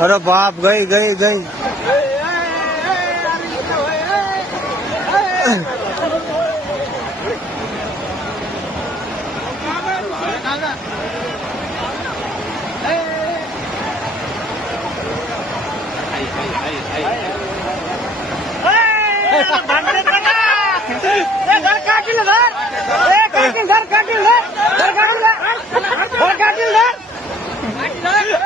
અરે બાપ ગઈ ગઈ ગઈ Hey, hey, hey, hey.